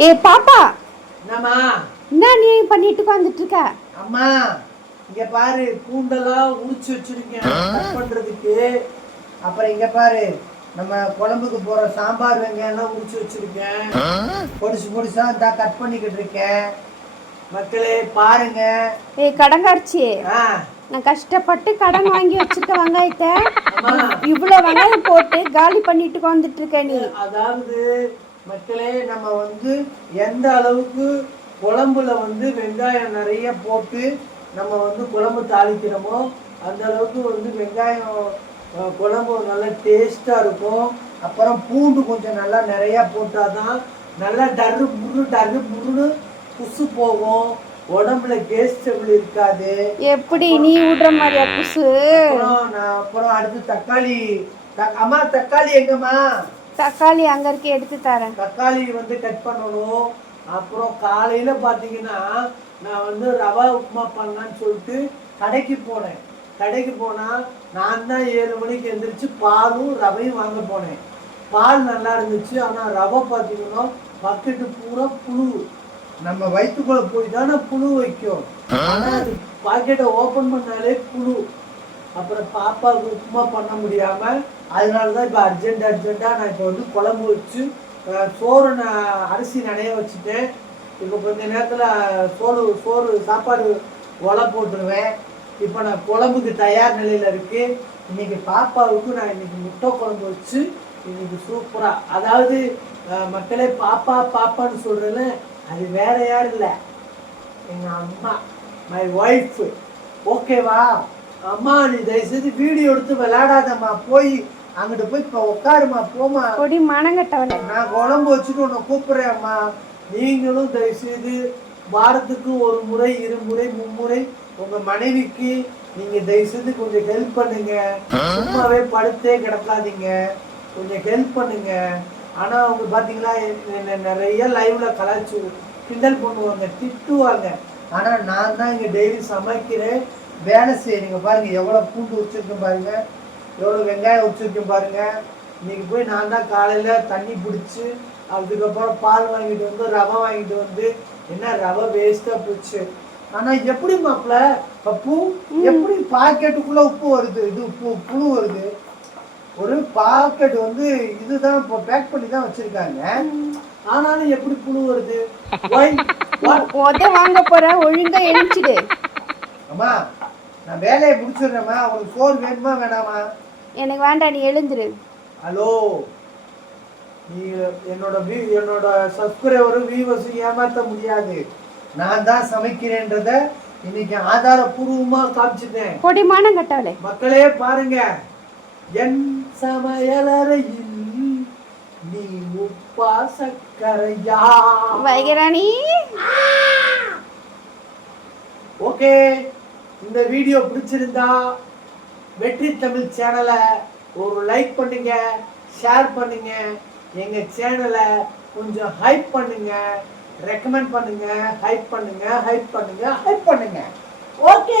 ஏ பாப்பா, என்னம்மா? என்ன நீ பண்ணிட்டு வந்துட்டு இருக்க? அம்மா இங்க பாரு, பூண்டெல்லாம் உரிச்சு வச்சிருக்கேன் கட் பண்றதுக்கு. அப்புறம் இங்க பாரு, நம்ம குழம்புக்கு போற சாம்பார் வெங்காயம் எல்லாம் உரிச்சு வச்சிருக்கேன். பொடிசு பொடிசா தான் கட் பண்ணிக்கிட்டு இருக்கேன். மக்களே பாருங்க. ஏ கடங்காட்சி, ஆ, நான் கஷ்டப்பட்டு கடன் வாங்கி வச்சிருக்க வெங்காயத்தை அம்மா. இவ்வளோ வெங்காயம் போட்டு காலி பண்ணிட்டு வந்துட்டு இருக்க நீ. அதாவது மக்களே, நம்ம வந்து எந்த அளவுக்கு குழம்புல வந்து வெங்காயம் நிறைய போட்டு நம்ம வந்து குழம்பு தாளிக்கிறோமோ அந்த அளவுக்கு வந்து வெங்காயம் குழம்பு நல்லா டேஸ்ட்டாக இருக்கும். அப்புறம் பூண்டு கொஞ்சம் நல்லா நிறையா போட்டால் தான் நல்லா டர்ரு புருன்னு புசு போகும். உடம்புல கேஸ் ட்ரபிள் இருக்காது. எப்படி நீ விடுற மாதிரியா புசு? அப்புறம் அடுத்து தக்காளி. அம்மா தக்காளி எங்கம்மா? தக்காளி அங்க இருக்கு, எடுத்து தரேன். தக்காளி வந்து கட் பண்ணணும். அப்புறம் காலையில பாத்தீங்கன்னா நான் வந்து ரவா உப்புமா பண்ணலான்னு சொல்லிட்டு கடைக்கு போனேன். கடைக்கு போனா நான் தான் 7 மணிக்கு எந்திரிச்சு பாலும் ரவையும் வாங்க போனேன். பால் நல்லா இருந்துச்சு, ஆனா ரவை பார்த்தீங்கன்னா பக்கெட்டு பூரா புழு. நம்ம வயிற்றுக்குள்ள போய் தானே புழு வைக்கும், ஆனா அது பாக்கெட்டை ஓபன் பண்ணாலே புழு. அப்புறம் பாப்பாவுக்கு உப்புமா பண்ண முடியாம அதனாலதான் இப்போ அர்ஜென்ட்டா நான் இப்போ வந்து குழம்பு வச்சு சோறு அரிசி நனைய வச்சுட்டேன். இப்போ கொஞ்ச நேரத்தில் சோறு சாப்பாடு ஒலை போட்டுருவேன். இப்போ நான் குழம்புக்கு தயார் நிலையில் இருக்கு. இன்னைக்கு பாப்பாவுக்கு நான் இன்னைக்கு முட்டை குழம்பு வச்சு இன்னைக்கு சூப்பரா, அதாவது மக்களே பாப்பான்னு சொல்றேன்னு அது வேற யாரும் இல்லை, எங்க அம்மா, மை ஒய்ஃப். ஓகேவா? அம்மா நீ தயவுசெய்து வீடியோ எடுத்து விளையாடாதம்மா, போய் அங்கிட்டு போய் இப்போ உட்காருமா, போமா. கொடி மனங்கட்டவள, நான் குழம்பு வச்சுட்டு உன்னை கூப்பிடுறேன் அம்மா. நீங்களும் தயவுசெய்து வாரத்துக்கு 1 முறை 2 முறை 3 முறை உங்க மனைவிக்கு நீங்க தயவுசெய்து கொஞ்சம் ஹெல்ப் பண்ணுங்க. சும்மாவே படுத்தே கிடக்காதீங்க, கொஞ்சம் ஹெல்ப் பண்ணுங்க. ஆனா அவங்க பாத்தீங்களா நிறைய லைவ்ல கலாய்ச்சி கிண்டல் பண்ணுவாங்க, திட்டுவாங்க. ஆனா நான் தான் இங்க டெய்லி சமைக்கிறேன், வேலை செய்யுங்க. பாருங்க எவ்வளவு பூண்டு வச்சிருக்கேன் பாருங்க, எவ்வளவு வெங்காயம் வச்சிருக்கேன் பாருங்க. இன்னைக்கு போய் நான் தான் காலையில தண்ணி பிடிச்சி அதுக்கப்புறம் பால் வாங்கிட்டு வந்து ரவை வாங்கிட்டு வந்து, என்ன ரவை வேஸ்டா போச்சு. ஆனா எப்படி மாப்பிள்ள பப்பு, எப்படி பாக்கெட்டுக்குள்ள உப்பு வருது, இது உப்பு புழு வருது? ஒரு பாக்கெட் வந்து இதுதான் இப்போ பேக் பண்ணி தான் வச்சிருக்காங்க, ஆனாலும் எப்படி புழு வருது? வாங்க போற, ஒழுங்கா எழுச்சிடு. அம்மா நான் வேலையை முடிச்சிடுறேம்மா. உனக்கு சோறு வேணுமா வேணாமா? எனக்கு வேண்டாம், நீ எழுந்துரு. ஹலோ, நீ என்னோட சப்ஸ்கிரைபரும் வியூவர்ஸும் ஏமாற்ற முடியாது. நான் தான் சமைக்கிறேன்றத இன்னைக்கு ஆதாரபூர்வமா காமிச்சிட்டேன். கொடிமானம் கட்டாளே மக்களே பாருங்க, என் சமையலறையில் நீ உப்பா சக்கரையா வைகராணி. ஓகே, இந்த வீடியோ பிடிச்சிருந்தா வெற்றி தமிழ் சேனலை ஒரு லைக் பண்ணுங்க, ஷேர் பண்ணுங்க, எங்க சேனலை கொஞ்சம் ஹைப் பண்ணுங்க, ரெக்கமெண்ட் பண்ணுங்க, ஹைப் பண்ணுங்க. ஓகே.